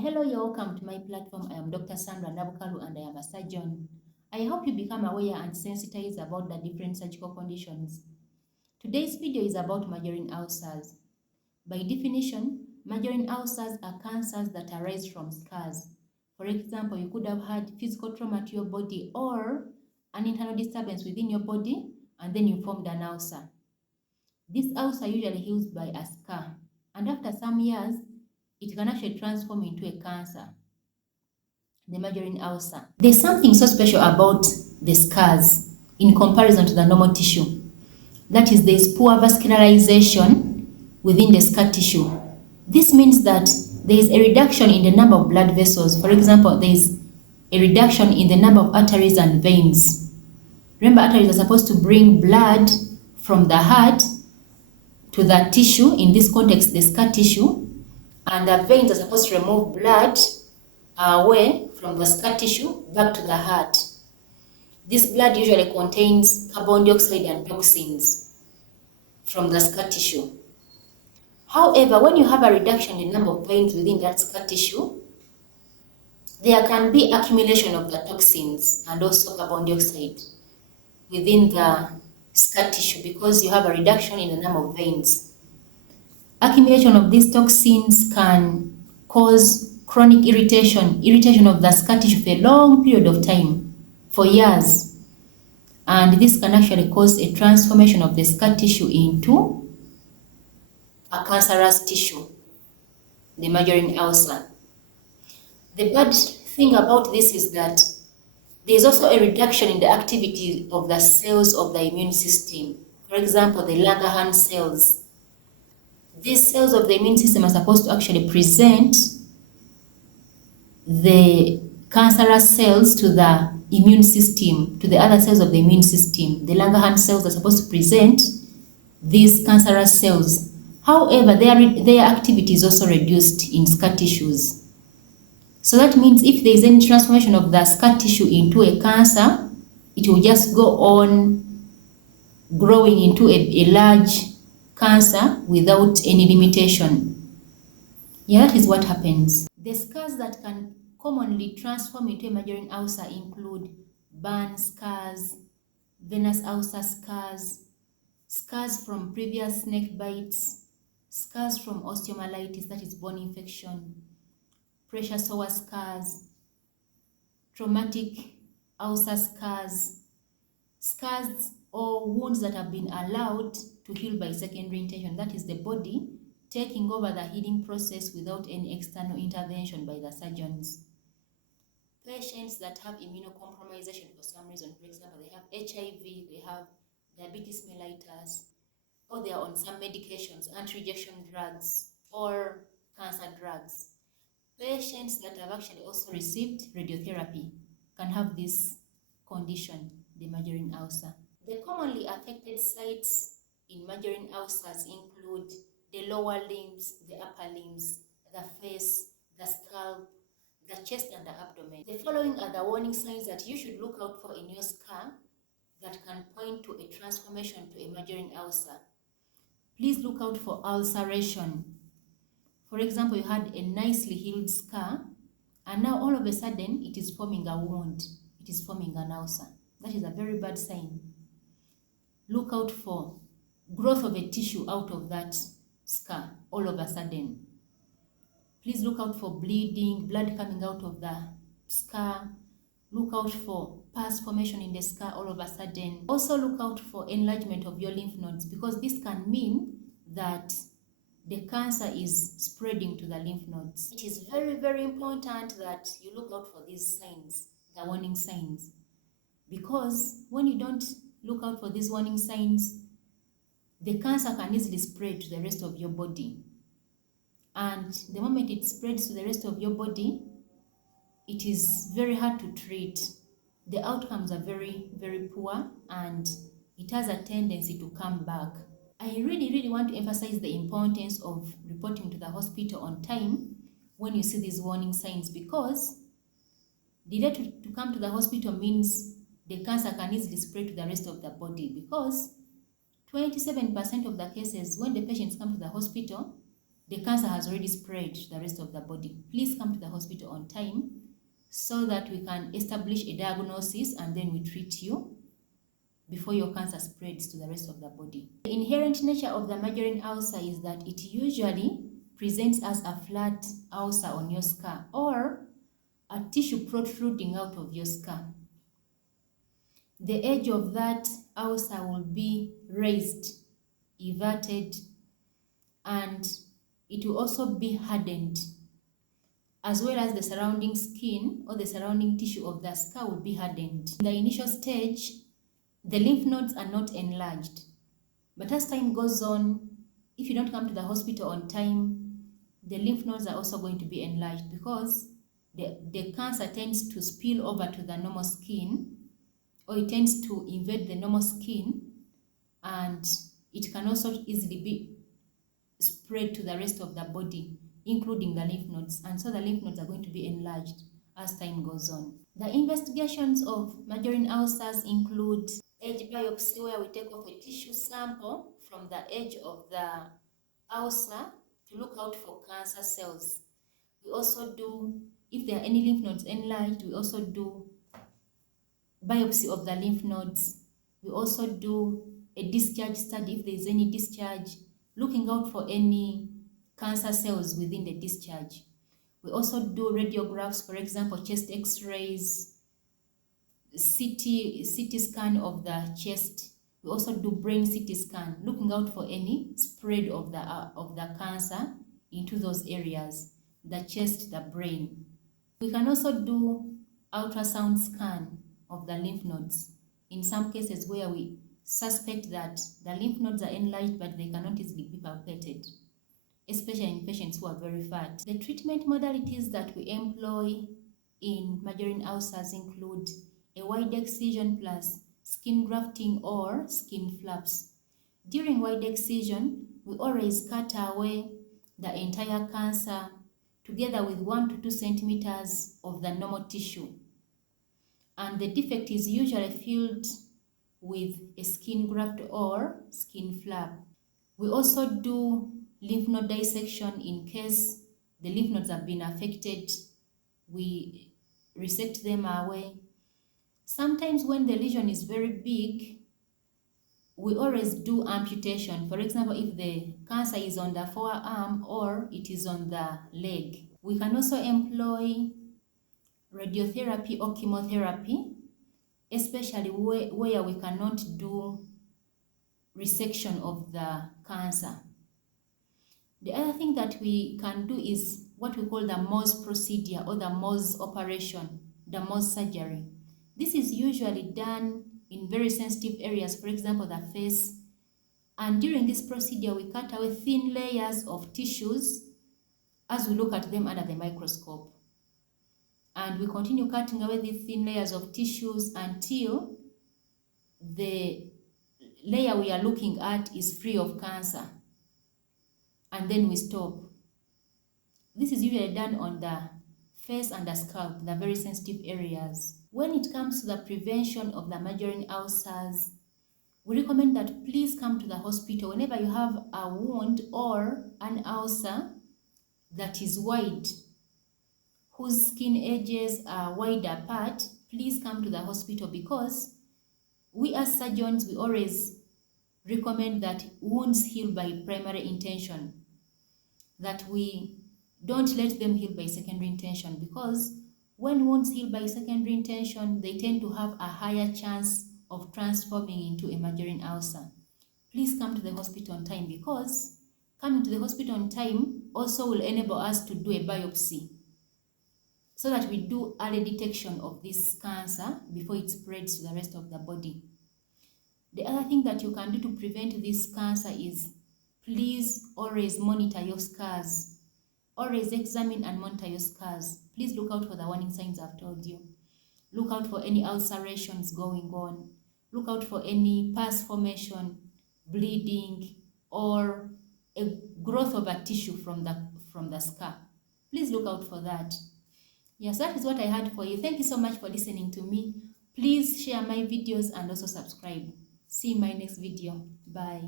Hello, you're welcome to my platform. I am Dr. Sandra Nabukalu and I am a surgeon. I hope you become aware and sensitized about the different surgical conditions. Today's video is about Marjolin ulcers. By definition, Marjolin ulcers are cancers that arise from scars. For example, you could have had physical trauma to your body or an internal disturbance within your body and then you formed an ulcer. This ulcer usually heals by a scar, and after some years, it can actually transform into a cancer, the Marjolin ulcer. There's something so special about the scars in comparison to the normal tissue. That is, there's poor vascularization within the scar tissue. This means that there is a reduction in the number of blood vessels. For example, there is a reduction in the number of arteries and veins. Remember, arteries are supposed to bring blood from the heart to the tissue, in this context, the scar tissue, and the veins are supposed to remove blood away from the scar tissue back to the heart. This blood usually contains carbon dioxide and toxins from the scar tissue. However, when you have a reduction in the number of veins within that scar tissue, there can be accumulation of the toxins and also carbon dioxide within the scar tissue because you have a reduction in the number of veins. Accumulation of these toxins can cause chronic irritation of the scar tissue for a long period of time, for years. And this can actually cause a transformation of the scar tissue into a cancerous tissue, the Marjolin ulcer. The bad thing about this is that there is also a reduction in the activity of the cells of the immune system. For example, the Langerhans cells. These cells of the immune system are supposed to actually present the cancerous cells to the immune system, to the other cells of the immune system. The Langerhans cells are supposed to present these cancerous cells. However, their activity is also reduced in scar tissues. So that means if there is any transformation of the scar tissue into a cancer, it will just go on growing into a large cancer without any limitation. Yeah, that is what happens. The scars that can commonly transform into a Marjolin ulcer include burn scars, venous ulcer scars, scars from previous snake bites, scars from osteomyelitis, that is bone infection, pressure sore scars, traumatic ulcer scars, scars or wounds that have been allowed to heal by secondary intention, that is the body taking over the healing process without any external intervention by the surgeons. Patients that have immunocompromisation for some reason, for example, they have HIV, they have diabetes mellitus, or they are on some medications, anti-rejection drugs, or cancer drugs. Patients that have actually also received radiotherapy can have this condition, the Marjolin ulcer. The commonly affected sites in Marjolin ulcers include the lower limbs, the upper limbs, the face, the scalp, the chest and the abdomen. The following are the warning signs that you should look out for in your scar that can point to a transformation to a Marjolin ulcer. Please look out for ulceration. For example, you had a nicely healed scar and now all of a sudden it is forming a wound. It is forming an ulcer. That is a very bad sign. Look out for growth of a tissue out of that scar all of a sudden. Please look out for bleeding, blood coming out of the scar. Look out for pus formation in the scar all of a sudden. Also look out for enlargement of your lymph nodes because this can mean that the cancer is spreading to the lymph nodes. It is very, very important that you look out for these signs, the warning signs, because when you don't look out for these warning signs, the cancer can easily spread to the rest of your body. And the moment it spreads to the rest of your body, it is very hard to treat. The outcomes are very, very poor and it has a tendency to come back. I really want to emphasize the importance of reporting to the hospital on time when you see these warning signs because delay to come to the hospital means the cancer can easily spread to the rest of the body because 27% of the cases when the patients come to the hospital, the cancer has already spread to the rest of the body. Please come to the hospital. on time so that we can establish a diagnosis and then we treat you before your cancer spreads to the rest of the body. The inherent nature of the Marjolin ulcer is that it usually presents as a flat ulcer on your scar or a tissue protruding out of your scar. The edge of that ulcer will be raised, everted, and it will also be hardened, as well as the surrounding skin or the surrounding tissue of the scar will be hardened. In the initial stage, the lymph nodes are not enlarged, but as time goes on, if you don't come to the hospital on time, the lymph nodes are also going to be enlarged because the cancer tends to spill over to the normal skin, or it tends to invade the normal skin, and it can also easily be spread to the rest of the body, including the lymph nodes, and so the lymph nodes are going to be enlarged as time goes on. The investigations of Marjolin ulcers include edge biopsy, where we take off a tissue sample from the edge of the ulcer to look out for cancer cells. We also do, if there are any lymph nodes enlarged, we also do biopsy of the lymph nodes. We also do a discharge study if there is any discharge, looking out for any cancer cells within the discharge. We also do radiographs, for example, chest x-rays, CT scan of the chest. We also do brain CT scan, looking out for any spread of the cancer into those areas, the chest, the brain. We can also do ultrasound scan of the lymph nodes in some cases where we suspect that the lymph nodes are enlarged but they cannot easily be palpated, especially in patients who are very fat. The treatment modalities that we employ in Marjolin ulcers include a wide excision plus skin grafting or skin flaps. During wide excision, we always cut away the entire cancer together with 1 to 2 centimeters of the normal tissue, and the defect is usually filled with a skin graft or skin flap. We also do lymph node dissection in case the lymph nodes have been affected. We resect them away. Sometimes when the lesion is very big, we always do amputation. For example, if the cancer is on the forearm or it is on the leg. We can also employ radiotherapy or chemotherapy, especially where we cannot do resection of the cancer. The other thing that we can do is what we call the Mohs procedure or the Mohs operation, the Mohs surgery. This is usually done in very sensitive areas, for example, the face. And during this procedure, we cut away thin layers of tissues as we look at them under the microscope. And we continue cutting away these thin layers of tissues until the layer we are looking at is free of cancer. And then we stop. This is usually done on the face and the scalp, the very sensitive areas. When it comes to the prevention of the Marjolin ulcers, we recommend that please come to the hospital whenever you have a wound or an ulcer that is wide, whose skin edges are wide apart. Please come to the hospital, because we as surgeons, we always recommend that wounds heal by primary intention, that we don't let them heal by secondary intention, because when wounds heal by secondary intention, they tend to have a higher chance of transforming into a Marjolin ulcer. Please come to the hospital on time, because coming to the hospital on time also will enable us to do a biopsy so that we do early detection of this cancer before it spreads to the rest of the body. The other thing that you can do to prevent this cancer is please always monitor your scars. Always examine and monitor your scars. Please look out for the warning signs I've told you. Look out for any ulcerations going on. Look out for any pus formation, bleeding, or a growth of a tissue from the scar. Please look out for that. Yes, that is what I had for you. Thank you so much for listening to me. Please share my videos and also subscribe. See you in my next video. Bye.